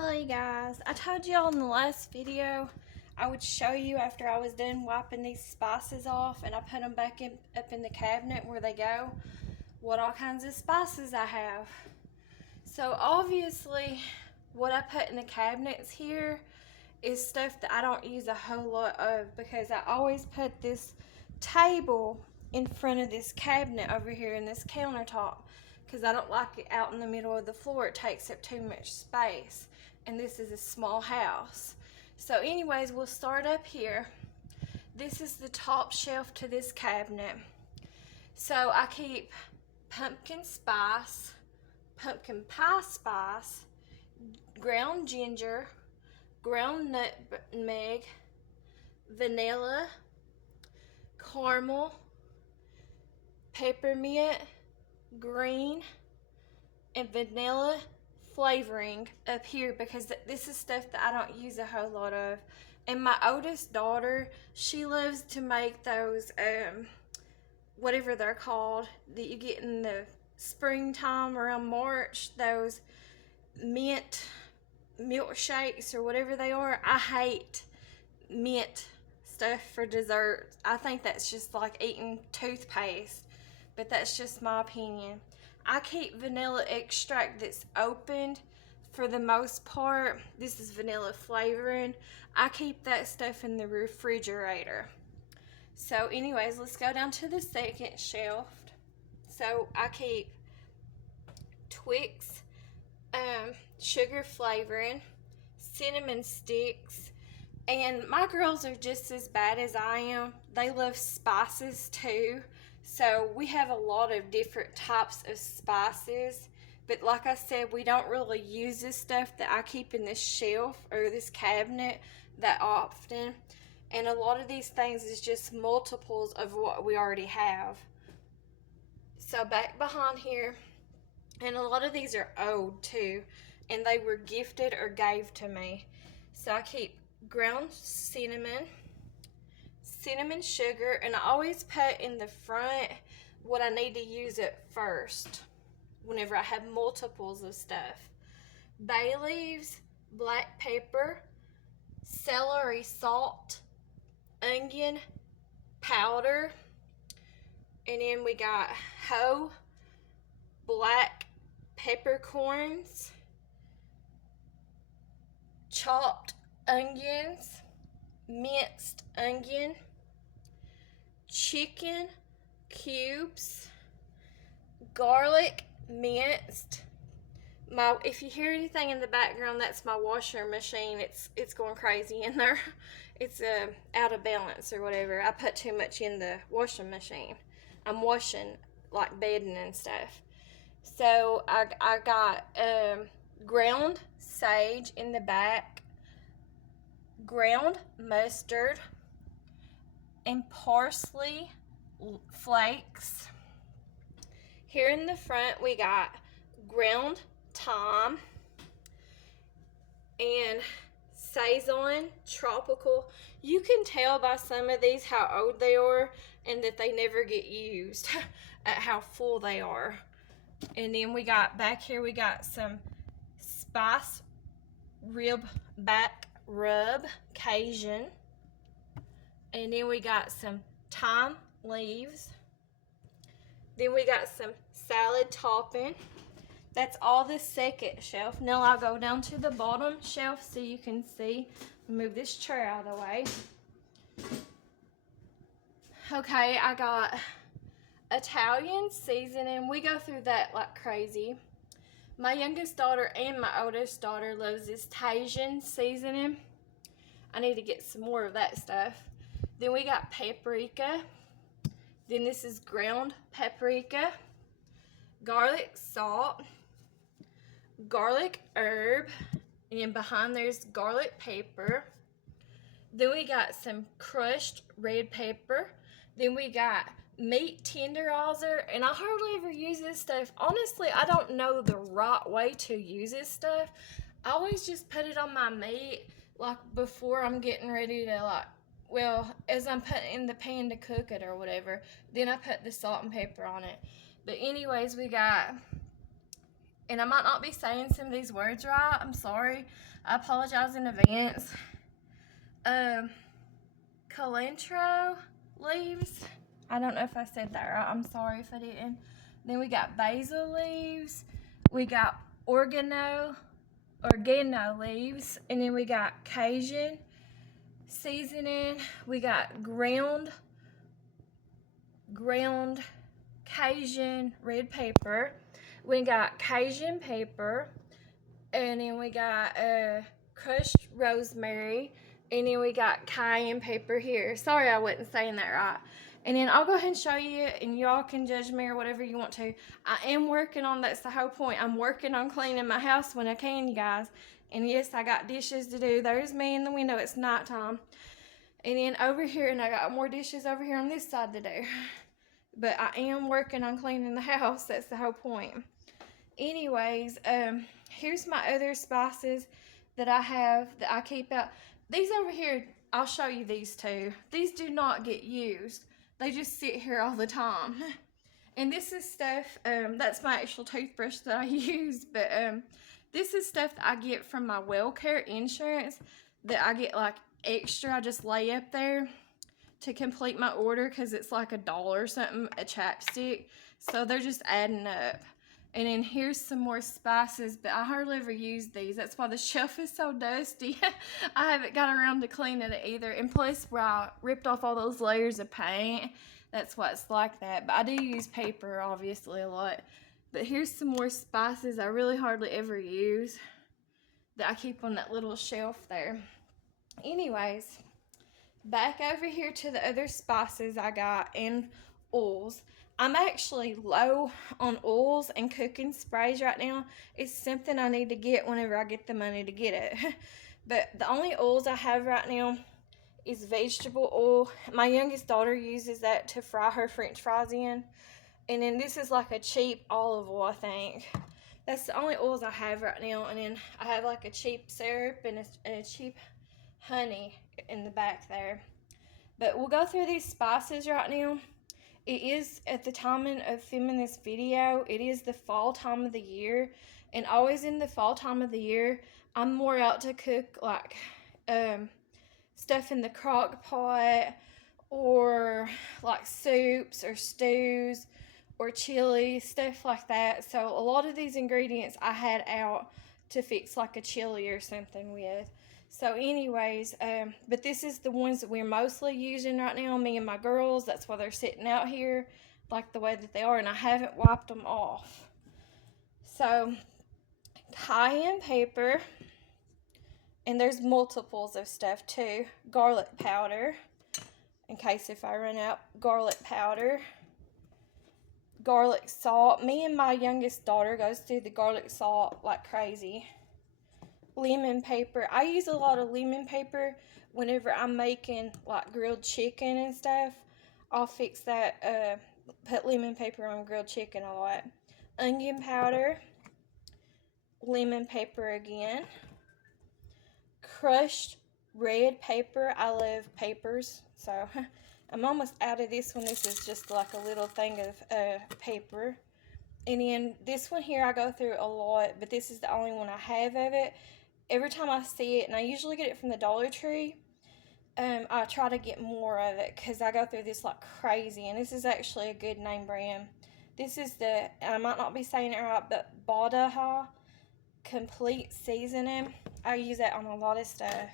Hello you guys, I told y'all in the last video I would show you after I was done wiping these spices off and I put them back up in the cabinet where they go, what all kinds of spices I have. So obviously what I put in the cabinets here is stuff that I don't use a whole lot of because I always put this table in front of this cabinet over here in this countertop because I don't like it out in the middle of the floor. It takes up too much space and this is a small house. So anyways, we'll start up here. This is the top shelf to this cabinet. So I keep pumpkin spice, pumpkin pie spice, ground ginger, ground nutmeg, vanilla, caramel, peppermint, green, and vanilla flavoring up here because this is stuff that I don't use a whole lot of. And my oldest daughter, she loves to make those whatever they're called that you get in the springtime around March, those mint milkshakes or whatever they are. I hate mint stuff for dessert. I think that's just like eating toothpaste, but that's just my opinion. I keep vanilla extract that's opened for the most part. This is vanilla flavoring. I keep that stuff in the refrigerator. So anyways, let's go down to the second shelf. So I keep Twix sugar flavoring, cinnamon sticks, and my girls are just as bad as I am. They love spices too. So we have a lot of different types of spices. But like I said, we don't really use this stuff that I keep in this shelf or this cabinet that often. And a lot of these things is just multiples of what we already have. So back behind here, and a lot of these are old too, and they were gifted or gave to me. So I keep ground cinnamon, cinnamon sugar, and I always put in the front what I need to use at first whenever I have multiples of stuff. Bay leaves, black pepper, celery salt, onion powder, and then we got whole black peppercorns, chopped onions, minced onion, chicken cubes, garlic minced. If you hear anything in the background, that's my washer machine. It's going crazy in there. It's out of balance or whatever. I put too much in the washing machine. I'm washing like bedding and stuff. So I got ground sage in the back, ground mustard, and parsley flakes. Here in the front we got ground thyme and Saison tropical. You can tell by some of these how old they are and that they never get used at how full they are. And then we got back here, we got some spice rib back rub Cajun. And then we got some thyme leaves. Then we got some salad topping. That's all the second shelf. Now I'll go down to the bottom shelf so you can see. Move this chair out of the way. Okay, I got Italian seasoning. We go through that like crazy. My youngest daughter and my oldest daughter loves this Tajin seasoning. I need to get some more of that stuff. Then we got paprika. Then this is ground paprika, garlic salt, garlic herb, and behind there's garlic pepper. Then we got some crushed red pepper. Then we got meat tenderizer, and I hardly ever use this stuff. Honestly, I don't know the right way to use this stuff. I always just put it on my meat like before I'm getting ready to as I'm putting in the pan to cook it or whatever. Then I put the salt and pepper on it. But anyways, we got And I might not be saying some of these words right. I'm sorry. I apologize in advance. Cilantro leaves. I don't know if I said that right. I'm sorry if I didn't. Then we got basil leaves. We got oregano leaves. And then we got Cajun seasoning. We got ground Cajun red pepper. We got Cajun pepper. And then we got crushed rosemary. And then we got cayenne pepper here. Sorry I wasn't saying that right. And then I'll go ahead and show you, and y'all can judge me or whatever you want to. I am working on, that's the whole point. I'm working on cleaning my house when I can, you guys. And yes, I got dishes to do. There's me in the window. It's nighttime. And then over here, and I got more dishes over here on this side to do. But I am working on cleaning the house. That's the whole point. Anyways, here's my other spices that I have that I keep out. These over here, I'll show you these two. These do not get used. They just sit here all the time. And this is stuff, that's my actual toothbrush that I use. But this is stuff that I get from my WellCare insurance that I get like extra. I just lay up there to complete my order because it's like $1 or something a chapstick. So they're just adding up. And then here's some more spices, but I hardly ever use these. That's why the shelf is so dusty. I haven't got around to cleaning it either. And plus, where I ripped off all those layers of paint, that's why it's like that. But I do use paper, obviously, a lot. But here's some more spices I really hardly ever use that I keep on that little shelf there. Anyways, back over here to the other spices I got and oils. I'm actually low on oils and cooking sprays right now. It's something I need to get whenever I get the money to get it. But the only oils I have right now is vegetable oil. My youngest daughter uses that to fry her french fries in. And then this is like a cheap olive oil, I think. That's the only oils I have right now. And then I have like a cheap syrup and a cheap honey in the back there. But we'll go through these spices right now. It is, at the time of filming this video, it is the fall time of the year. And always in the fall time of the year, I'm more out to cook like stuff in the crock pot, or like soups or stews or chili, stuff like that. So a lot of these ingredients I had out to fix like a chili or something with. So anyways, but this is the ones that we're mostly using right now, me and my girls. That's why they're sitting out here like the way that they are, and I haven't wiped them off. So cayenne pepper, and there's multiples of stuff too. Garlic powder, in case if I run out. Garlic powder. Garlic salt. Me and my youngest daughter goes through the garlic salt like crazy. Lemon paper. I use a lot of lemon paper whenever I'm making like grilled chicken and stuff. I'll fix that, put lemon paper on grilled chicken a lot. Onion powder. Lemon paper again. Crushed red pepper. I love peppers, so I'm almost out of this one. This is just like a little thing of paper. And then this one here I go through a lot, but this is the only one I have of it. Every time I see it, and I usually get it from the Dollar Tree, I try to get more of it because I go through this like crazy. And this is actually a good name brand. This is the, I might not be saying it right, but Badaha Complete Seasoning. I use that on a lot of stuff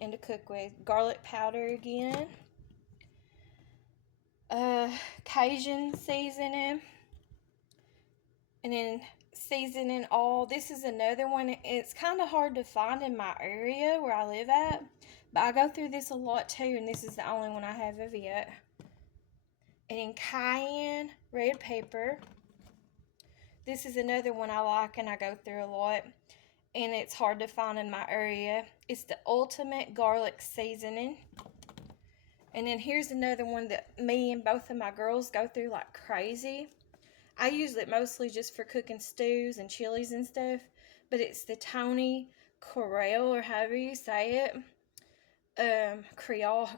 and to cook with. Garlic powder again. Cajun seasoning. And then seasoning all. This is another one. It's kind of hard to find in my area where I live at, but I go through this a lot too, and this is the only one I have of it. And then cayenne red pepper. This is another one I like and I go through a lot, and it's hard to find in my area. It's the ultimate garlic seasoning. And then here's another one that me and both of my girls go through like crazy. I use it mostly just for cooking stews and chilies and stuff, but it's the Tony Creole, or however you say it. Creole,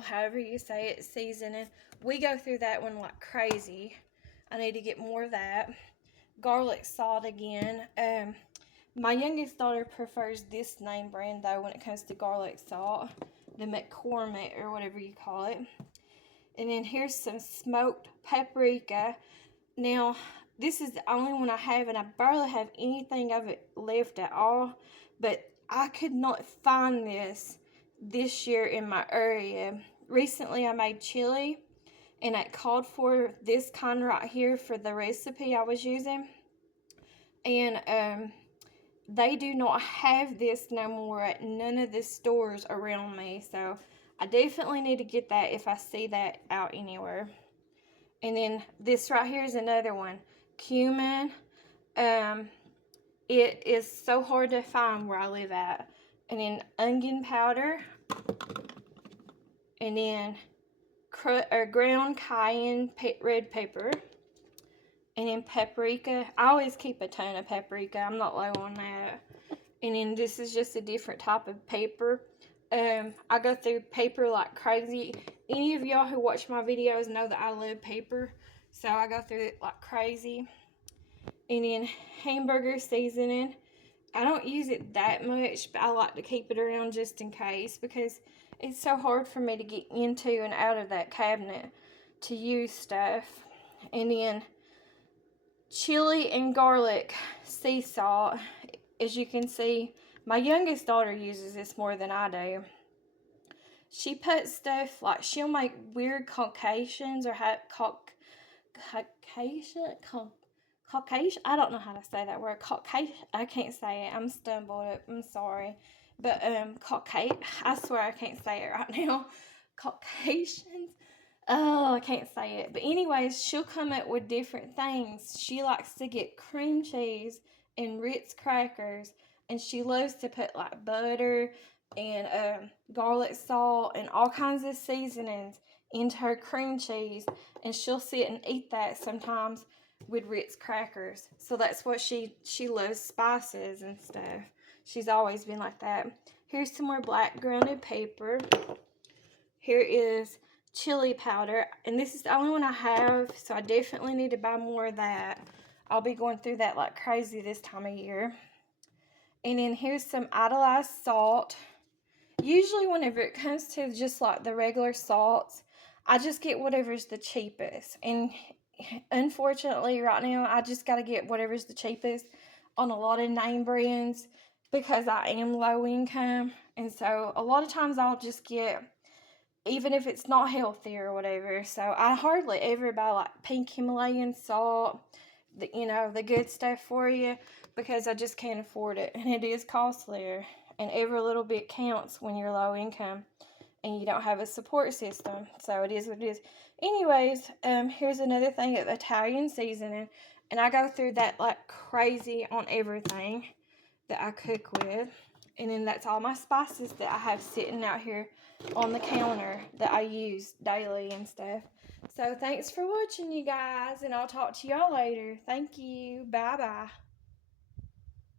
however you say it, seasoning. We go through that one like crazy. I need to get more of that. garlic salt again. My youngest daughter prefers this name brand though when it comes to garlic salt, the McCormick or whatever you call it. And then here's some smoked paprika. Now, this is the only one I have, and I barely have anything of it left at all. But I could not find this year in my area. Recently, I made chili, and it called for this kind right here for the recipe I was using. And they do not have this no more at none of the stores around me. So I definitely need to get that if I see that out anywhere. And then this right here is another one. Cumin. It is so hard to find where I live at. And then onion powder. And then ground cayenne red pepper. And then paprika. I always keep a ton of paprika. I'm not low on that. And then this is just a different type of paper. I go through paper like crazy. Any of y'all who watch my videos know that I love paper. So I go through it like crazy. And then hamburger seasoning. I don't use it that much, but I like to keep it around just in case. Because it's so hard for me to get into and out of that cabinet to use stuff. And then chili and garlic sea salt. As you can see, my youngest daughter uses this more than I do. She puts stuff like, she'll make weird Caucasians or Caucasian, I don't know how to say that word. Caucasian, I can't say it. I'm stumbled. I'm sorry. But Caucasian, I swear I can't say it right now. Caucasians. Oh, I can't say it. But anyways, she'll come up with different things. She likes to get cream cheese and Ritz crackers, and she loves to put like butter and garlic salt and all kinds of seasonings into her cream cheese, and she'll sit and eat that sometimes with Ritz crackers. So that's what she loves, spices and stuff. She's always been like that. Here's some more black grounded pepper. Here is chili powder, and this is the only one I have, so I definitely need to buy more of that. I'll be going through that like crazy this time of year. And then here's some iodized salt. Usually whenever it comes to just like the regular salts, I just get whatever's the cheapest. And unfortunately right now, I just got to get whatever's the cheapest on a lot of name brands because I am low income. And so a lot of times I'll just get, even if it's not healthy or whatever. So I hardly ever buy like pink Himalayan salt, the good stuff for you, because I just can't afford it, and it is costlier, and every little bit counts when you're low income and you don't have a support system. So it is what it is. Anyways, here's another thing of Italian seasoning, and I go through that like crazy on everything that I cook with. And then that's all my spices that I have sitting out here on the counter that I use daily and stuff. So thanks for watching, you guys, and I'll talk to y'all later. Thank you. Bye-bye.